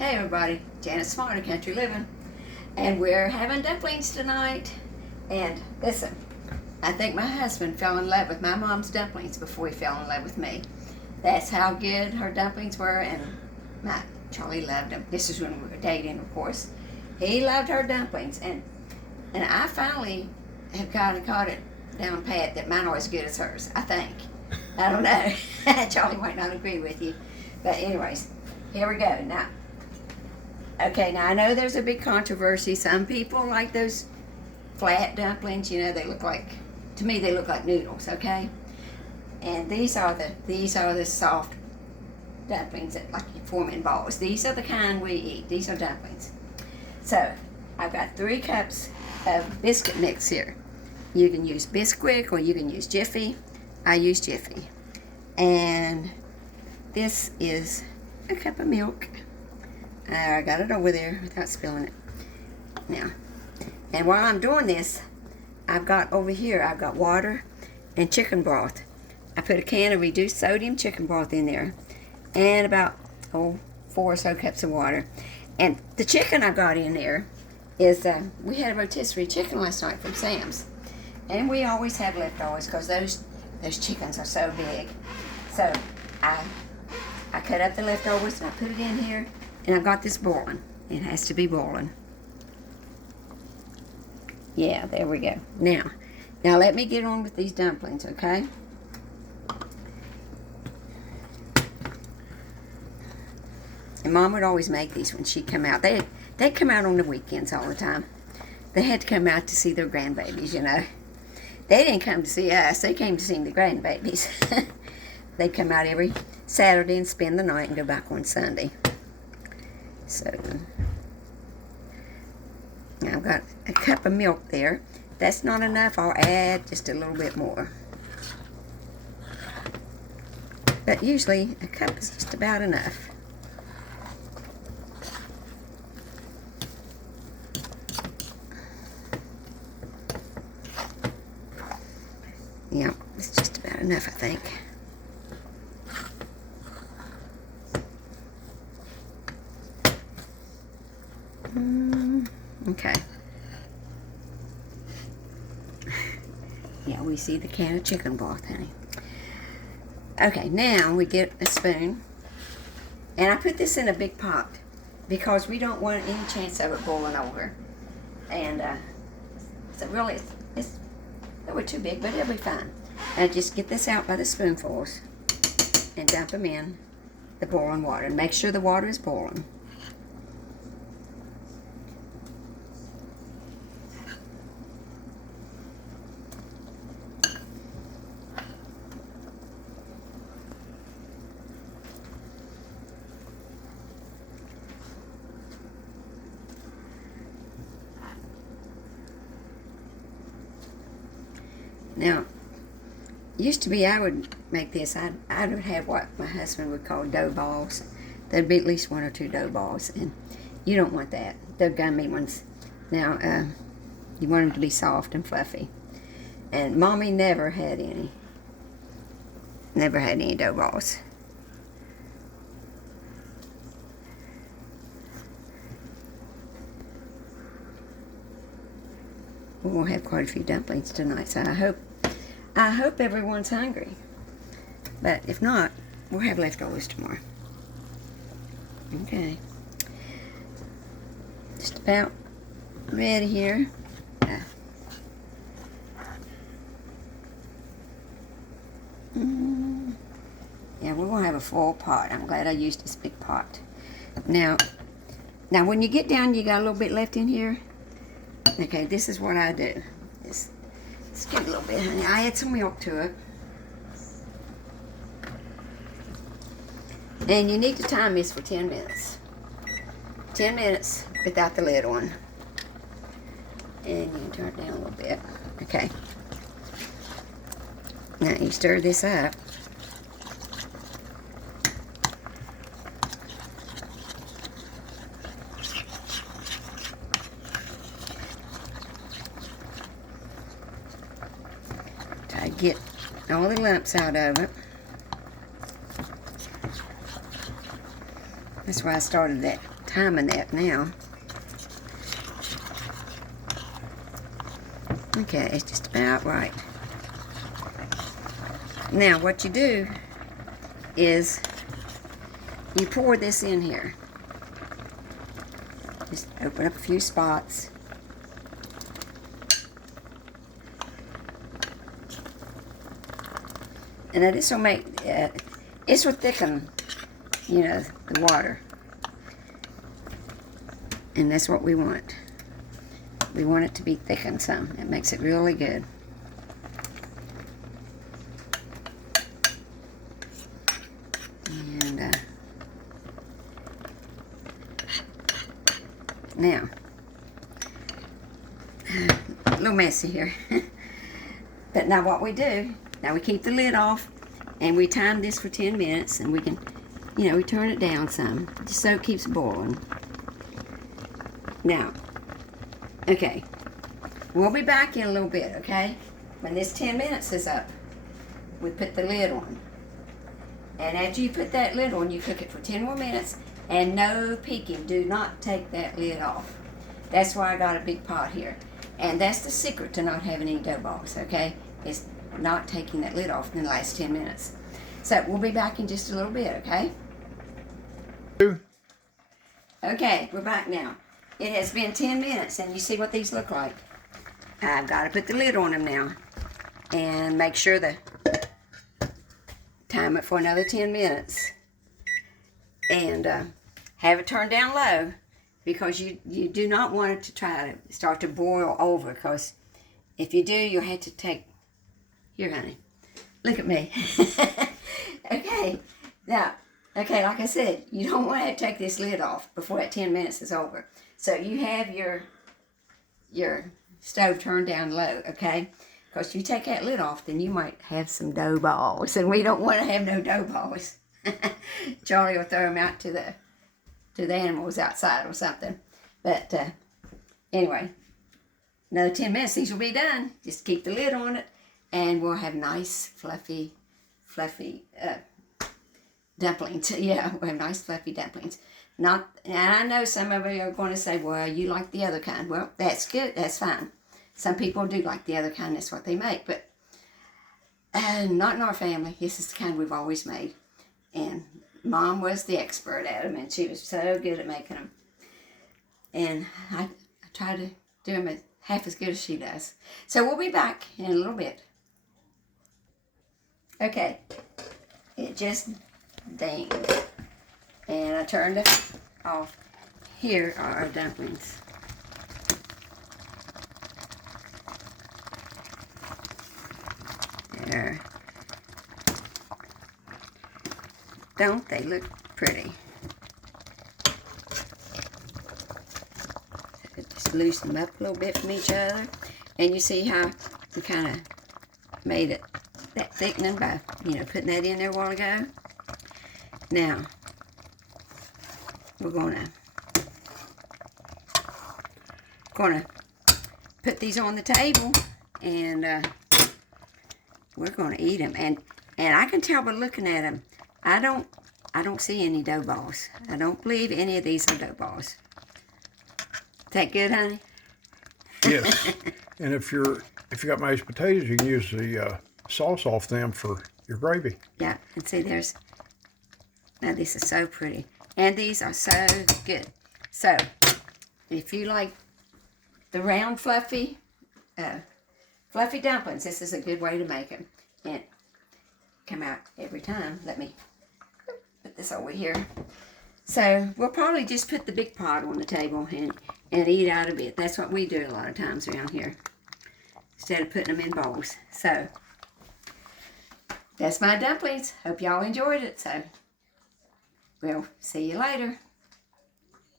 Hey everybody, Janet's Smarter Country Living, and we're having dumplings tonight. And listen, I think my husband fell in love with my mom's dumplings before he fell in love with me. That's how good her dumplings were, and Charlie loved them. This is when we were dating, of course. He loved her dumplings, and I finally have kind of caught it down pat that mine are as good as hers, I think. I don't know. Charlie might not agree with you. But anyways, here we go. Now, I know there's a big controversy. Some people like those flat dumplings. You know, they look like, to me, they look like noodles, okay? And these are the soft dumplings that like you form in balls. These are the kind we eat. These are dumplings. So, I've got 3 cups of biscuit mix here. You can use Bisquick or you can use Jiffy. I use Jiffy. And this is a cup of milk. I got it over there without spilling it. Now, and while I'm doing this, I've got water and chicken broth. I put a can of reduced sodium chicken broth in there, and about 4 or so cups of water. And the chicken I got in there is, we had a rotisserie chicken last night from Sam's, and we always have leftovers because those chickens are so big. So I cut up the leftovers and I put it in here. And I've got this boiling. It has to be boiling. Yeah, there we go. Now let me get on with these dumplings, okay? And Mom would always make these when she'd come out. They'd come out on the weekends all the time. They had to come out to see their grandbabies, you know. They didn't come to see us. They came to see the grandbabies. They'd come out every Saturday and spend the night and go back on Sunday. So, now I've got a cup of milk there. That's not enough. I'll add just a little bit more. But usually a cup is just about enough. Yeah, it's just about enough, I think. Okay. Yeah, we see the can of chicken broth, honey. Okay, now we get a spoon. And I put this in a big pot because we don't want any chance of it boiling over. And so really, they were too big, but it'll be fine. And just get this out by the spoonfuls and dump them in the boiling water. And make sure the water is boiling. Now, used to be I would make this, I would have what my husband would call dough balls. There'd be at least 1 or 2 dough balls, and you don't want that. They're gummy ones. Now, you want them to be soft and fluffy. And Mommy never had any. Never had any dough balls. We're going to have quite a few dumplings tonight, so I hope everyone's hungry. But if not, we'll have leftovers tomorrow. Okay. Just about ready here. Yeah, we're going to have a full pot. I'm glad I used this big pot. Now when you get down, you got a little bit left in here. Okay, this is what I do. Let's get a little bit, honey. I add some milk to it. And you need to time this for 10 minutes. 10 minutes without the lid on. And you can turn it down a little bit. Okay. Now you stir this up. Try to get all the lumps out of it. That's why I started that timing that now. Okay, it's just about right. Now what you do is you pour this in here. Just open up a few spots. And now this will make, this will thicken, you know, the water. And that's what we want. We want it to be thickened some. It makes it really good. And now, a little messy here. But now what we do, now we keep the lid off and we time this for 10 minutes and we can, you know, we turn it down some just so it keeps boiling. Now, okay, we'll be back in a little bit, okay? When this 10 minutes is up, we put the lid on. And after you put that lid on, you cook it for 10 more minutes and no peeking. Do not take that lid off. That's why I got a big pot here. And that's the secret to not having any dough balls, okay? Is not taking that lid off in the last 10 minutes. So we'll be back in just a little bit, okay? Okay, we're back now. It has been 10 minutes and you see what these look like. I've got to put the lid on them now and make sure the time it for another 10 minutes and have it turned down low because you do not want it to try to start to boil over, because if you do, you'll have to take, here honey, look at me. Okay, now, okay, like I said, you don't want to take this lid off before that 10 minutes is over. So you have your stove turned down low, okay? Because if you take that lid off, then you might have some dough balls, and we don't want to have no dough balls. Charlie will throw them out to the animals outside or something. But anyway, another 10 minutes, these will be done. Just keep the lid on it, and we'll have nice, fluffy dumplings. Yeah, we'll have nice, fluffy dumplings. And I know some of you are going to say, well, you like the other kind. Well, that's good. That's fine. Some people do like the other kind. That's what they make. But not in our family. This is the kind we've always made. And Mom was the expert at them, and she was so good at making them. And I try to do them half as good as she does. So we'll be back in a little bit. Okay. It just dinged. And I turned it off. Here are our dumplings. There. Don't they look pretty? Just loosen them up a little bit from each other. And you see how we kind of made it that thickening by, you know, putting that in there a while ago. Now, we're gonna put these on the table, and we're gonna eat them. And I can tell by looking at them, I don't see any dough balls. I don't believe any of these are dough balls. Is that good, honey? Yes. And if you got mashed potatoes, you can use the sauce off them for your gravy. Yeah, and see, now this is so pretty. And these are so good. So, if you like the round, fluffy dumplings, this is a good way to make them. And come out every time. Let me put this over here. So, we'll probably just put the big pot on the table and eat out a bit. That's what we do a lot of times around here, instead of putting them in bowls. So, that's my dumplings. Hope y'all enjoyed it. So, we'll see you later.